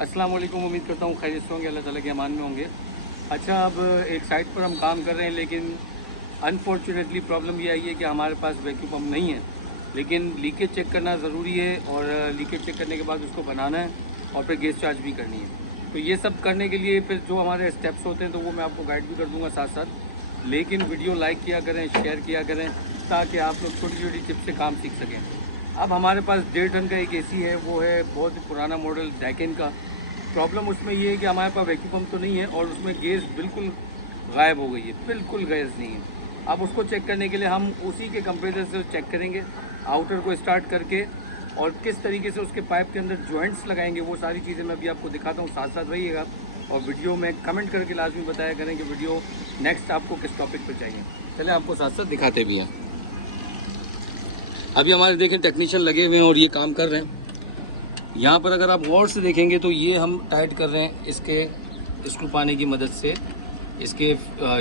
अस्सलाम वालेकुम। उम्मीद करता हूँ खैरियत से होंगे, अल्लाह ताला के अमान में होंगे। अच्छा, अब एक साइट पर हम काम कर रहे हैं, लेकिन अनफॉर्चुनेटली प्रॉब्लम ये आई है कि हमारे पास वैक्यूम पम्प नहीं है। लेकिन लीकेज चेक करना ज़रूरी है और लीकेज चेक करने के बाद उसको बनाना है और फिर गैस चार्ज भी करनी है। तो ये सब करने के लिए फिर जो हमारे स्टेप्स होते हैं तो वो मैं आपको गाइड भी कर दूँगा साथ साथ। लेकिन वीडियो लाइक किया करें, शेयर किया करें, ताकि आप लोग छोटी छोटी टिप्स से काम सीख सकें। अब हमारे पास 1.5 टन का एक एसी है, वो है बहुत पुराना मॉडल डैकेन का। प्रॉब्लम उसमें ये है कि हमारे पास वैक्यूम पम्प तो नहीं है और उसमें गैस बिल्कुल गायब हो गई है, बिल्कुल गैस नहीं है। अब उसको चेक करने के लिए हम उसी के कंप्रेसर से चेक करेंगे, आउटर को स्टार्ट करके, और किस तरीके से उसके पाइप के अंदर जॉइंट्स लगाएंगे, वो सारी चीज़ें मैं अभी आपको दिखाता हूँ। साथ साथ रहिएगा और वीडियो में कमेंट करके लाजमी बताया करें कि वीडियो नेक्स्ट आपको किस टॉपिक पर चाहिए। चले आपको साथ साथ दिखाते भी हैं। अभी हमारे देखें टेक्नीशियन लगे हुए हैं और ये काम कर रहे हैं। यहाँ पर अगर आप गौर से देखेंगे तो ये हम टाइट कर रहे हैं इसके स्क्रू पाने की मदद से इसके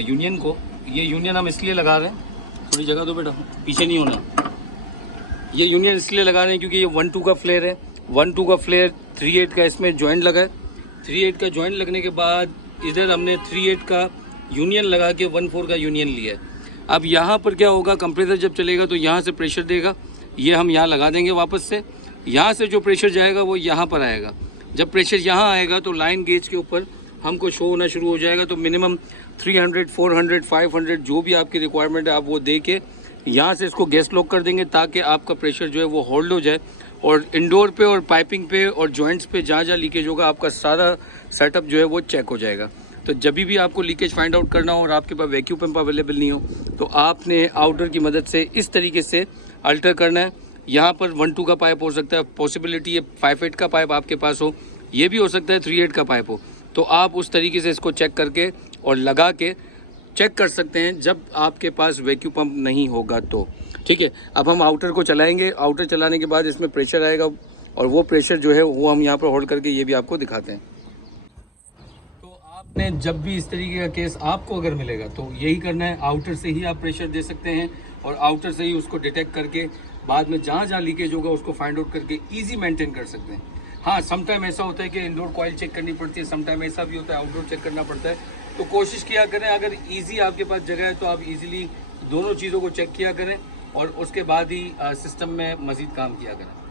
यूनियन को। ये यूनियन हम इसलिए लगा रहे हैं, थोड़ी जगह दो बेटा, पीछे नहीं होना। ये यूनियन इसलिए लगा रहे हैं क्योंकि ये 1-2 का फ्लेयर है। 1-2 का फ्लेयर 3-8 का इसमें जॉइंट लगा है। 3-8 का जॉइंट लगने के बाद इधर हमने 3-8 का यूनियन लगा के 1-4 का यूनियन लिया है। अब यहाँ पर क्या होगा, कंप्रेसर जब चलेगा तो यहाँ से प्रेशर देगा, ये हम यहाँ लगा देंगे वापस से। यहाँ से जो प्रेशर जाएगा वो यहाँ पर आएगा। जब प्रेशर यहाँ आएगा तो लाइन गेज के ऊपर हमको शो होना शुरू हो जाएगा। तो मिनिमम 300, 400, 500 जो भी आपकी रिक्वायरमेंट है आप वो दे के यहाँ से इसको गैस लॉक कर देंगे, ताकि आपका प्रेशर जो है वो होल्ड हो जाए। और इंडोर पे और पाइपिंग पे और जॉइंट्स पे जहाँ जहाँ लीकेज होगा आपका सारा सेटअप जो है वो चेक हो जाएगा। तो जब भी आपको लीकेज फाइंड आउट करना हो और आपके पास वैक्यूम पंप अवेलेबल नहीं हो तो आपने आउटर की मदद से इस तरीके से अल्टर करना है। यहाँ पर 1-2 का पाइप हो सकता है, पॉसिबिलिटी है 5-8 का पाइप आपके पास हो, ये भी हो सकता है 3-8 का पाइप हो। तो आप उस तरीके से इसको चेक करके और लगा के चेक कर सकते हैं जब आपके पास वैक्यूम पंप नहीं होगा तो। ठीक है, अब हम आउटर को चलाएंगे। आउटर चलाने के बाद इसमें प्रेशर आएगा और वो प्रेशर जो है वो हम यहाँ पर होल्ड करके ये भी आपको दिखाते हैं। तो आपने जब भी इस तरीके का केस आपको अगर मिलेगा तो यही करना है, आउटर से ही आप प्रेशर दे सकते हैं और आउटर से ही उसको डिटेक्ट करके बाद में जहाँ जहाँ लीकेज होगा उसको फाइंड आउट करके ईजी मेंटेन कर सकते हैं। हाँ, समटाइम ऐसा होता है कि इंडोर कॉइल चेक करनी पड़ती है, समटाइम ऐसा भी होता है आउटडोर चेक करना पड़ता है। तो कोशिश किया करें, अगर ईजी आपके पास जगह है तो आप इजीली दोनों चीज़ों को चेक किया करें और उसके बाद ही सिस्टम में मज़ीद काम किया करें।